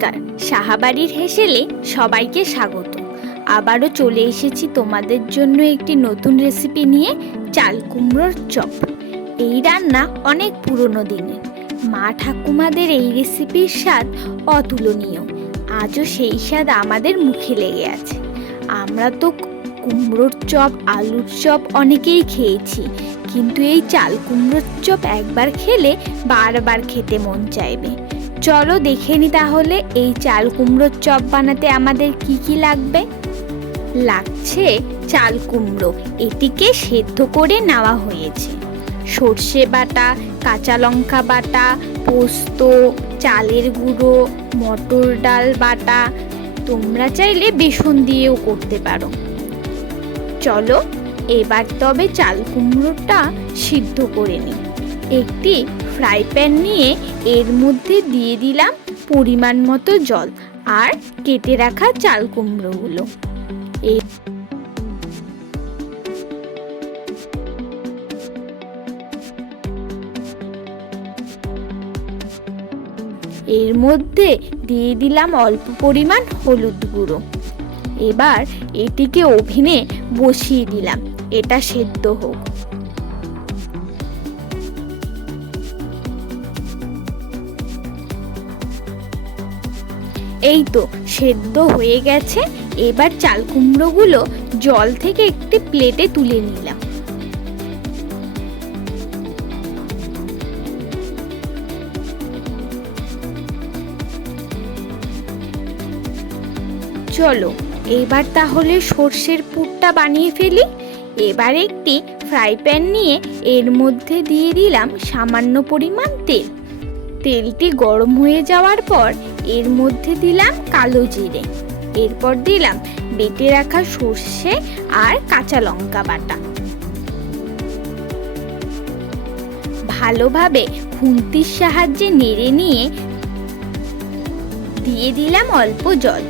নমস্কার, সাহাবাড়ির হেসেলে সবাইকে স্বাগত। আবারও চলে এসেছি তোমাদের জন্য একটি নতুন রেসিপি নিয়ে, চাল কুমড়োর চপ। এই রান্না অনেক পুরনো দিনের, মা ঠাকুমাদের এই রেসিপির স্বাদ অতুলনীয়। আজও সেই স্বাদ আমাদের মুখে লেগে আছে। আমরা তো কুমড়োর চপ, আলুর চপ অনেকেই খেয়েছি, কিন্তু এই চাল কুমড়োর চপ একবার খেলে বারবার খেতে মন চাইবে। চলো দেখে নি তাহলে এই চাল কুমড়োর চপ বানাতে আমাদের কি কি লাগবে। লাগছে চাল কুমড়ো, এটিকে সেদ্ধ করে নেওয়া হয়েছে। সর্ষে বাটা, কাঁচা লঙ্কা বাটা, পোস্ত, চালের গুঁড়ো, মটর ডাল বাটা, তোমরা চাইলে বেসন দিয়েও করতে পারো। চলো এবার তবে চাল কুমড়োটা সিদ্ধ করে নিই। একটি ফ্রাই প্যান নিয়ে এর মধ্যে দিয়ে দিলাম পরিমাণ মতো জল আর কেটে রাখা চাল কুমড়োগুলো। এর মধ্যে দিয়ে দিলাম অল্প পরিমাণ হলুদ গুঁড়ো। এবার এটিকে ওভেনে বসিয়ে দিলাম, এটা সেদ্ধ হোক। এই তো সেদ্ধ হয়ে গেছে। এবার চাল কুমড়োগুলো জল থেকে একটি প্লেটে তুলে নিলাম। চলো এবার তাহলে সর্ষের পুরটা বানিয়ে ফেলি। এবার একটি ফ্রাই প্যান নিয়ে এর মধ্যে দিয়ে দিলাম সামান্য পরিমাণ তেল। তেলটি গরম হয়ে যাওয়ার পর এর মধ্যে দিলাম কালো জিরে, এরপর দিলাম বেটে রাখা সর্ষে আর কাঁচা লঙ্কা বাটা। ভালোভাবে খুন্তির সাহায্যে নেড়ে নিয়ে দিয়ে দিলাম অল্প জল।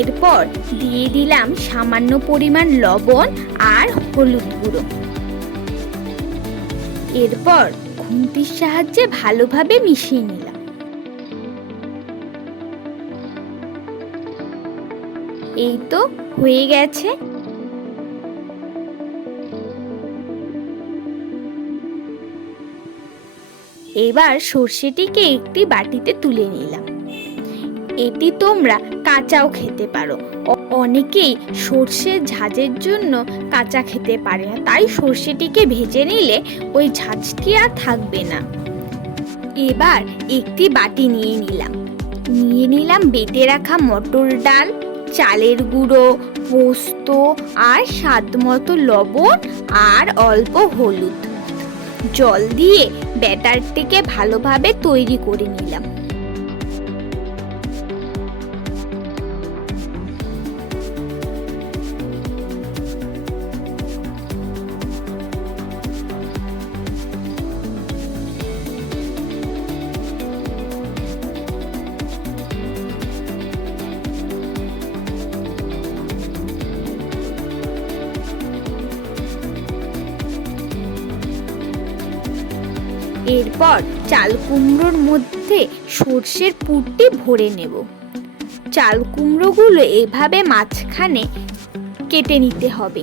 এরপর দিয়ে দিলাম সামান্য পরিমাণ লবণ আর হলুদ গুঁড়ো। এরপর খুন্তির সাহায্যে ভালোভাবে মিশিয়ে নিলাম। এই তো হয়ে গেছে। এবার সর্ষেটিকে একটি বাটিতে তুলে নিলাম। এটি তোমরা কাঁচাও খেতে পারো। অনেকেই সর্ষের ঝাঁঝের জন্য কাঁচা খেতে পারে না, তাই সর্ষেটিকে ভেজে নিলে ওই ঝাঁঝটি আর থাকবে না। এবার একটি বাটি নিয়ে নিলাম বেটে রাখা মটর ডাল, চালের গুঁড়ো, পোস্ত আর স্বাদ মতো লবণ আর অল্প হলুদ। জল দিয়ে ব্যাটারটিকে ভালোভাবে তৈরি করে নিলাম। এরপর চাল কুমড়োর মধ্যে সর্ষের পুরটি ভরে নেব। চাল কুমড়োগুলো এভাবে মাঝখানে কেটে নিতে হবে।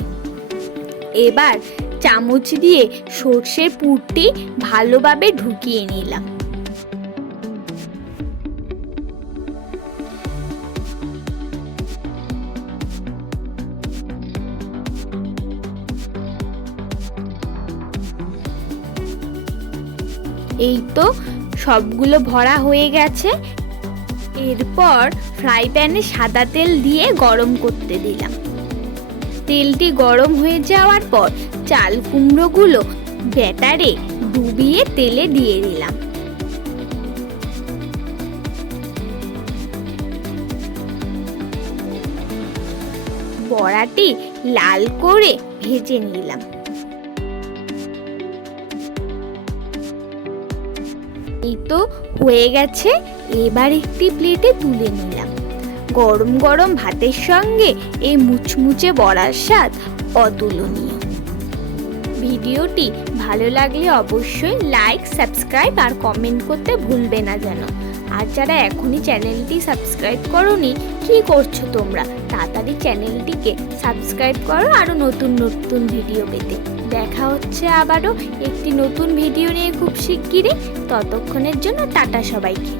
এবার চামচ দিয়ে সর্ষের পুরটি ভালোভাবে ঢুকিয়ে নিলাম। এই তো সবগুলো ভরা হয়ে গেছে। এরপর ফ্রাই প্যানে সাদা তেল দিয়ে গরম করতে দিলাম। তেলটি গরম হয়ে যাওয়ার পর চাল কুমড়োগুলো ব্যাটারে ডুবিয়ে তেলে দিয়ে দিলাম। বড়াটি লাল করে ভেজে নিলাম। এই তো হয়ে গেছে। এবার একটি প্লেটে তুলে নিলাম। গরম গরম ভাতের সঙ্গে এই মুচমুচে বড়ার স্বাদ অতুলনীয়। ভিডিওটি ভালো লাগলে অবশ্যই লাইক, সাবস্ক্রাইব আর কমেন্ট করতে ভুলবে না যেন। আর যারা এখনই চ্যানেলটি সাবস্ক্রাইব করোনি, কি করছো তোমরা? তাড়াতাড়ি চ্যানেলটিকে সাবস্ক্রাইব করো আরও নতুন নতুন ভিডিও পেতে। দেখা হচ্ছে আবারও একটি নতুন ভিডিও নিয়ে খুব শিগগিরই। ততক্ষণের জন্য টাটা সবাইকে।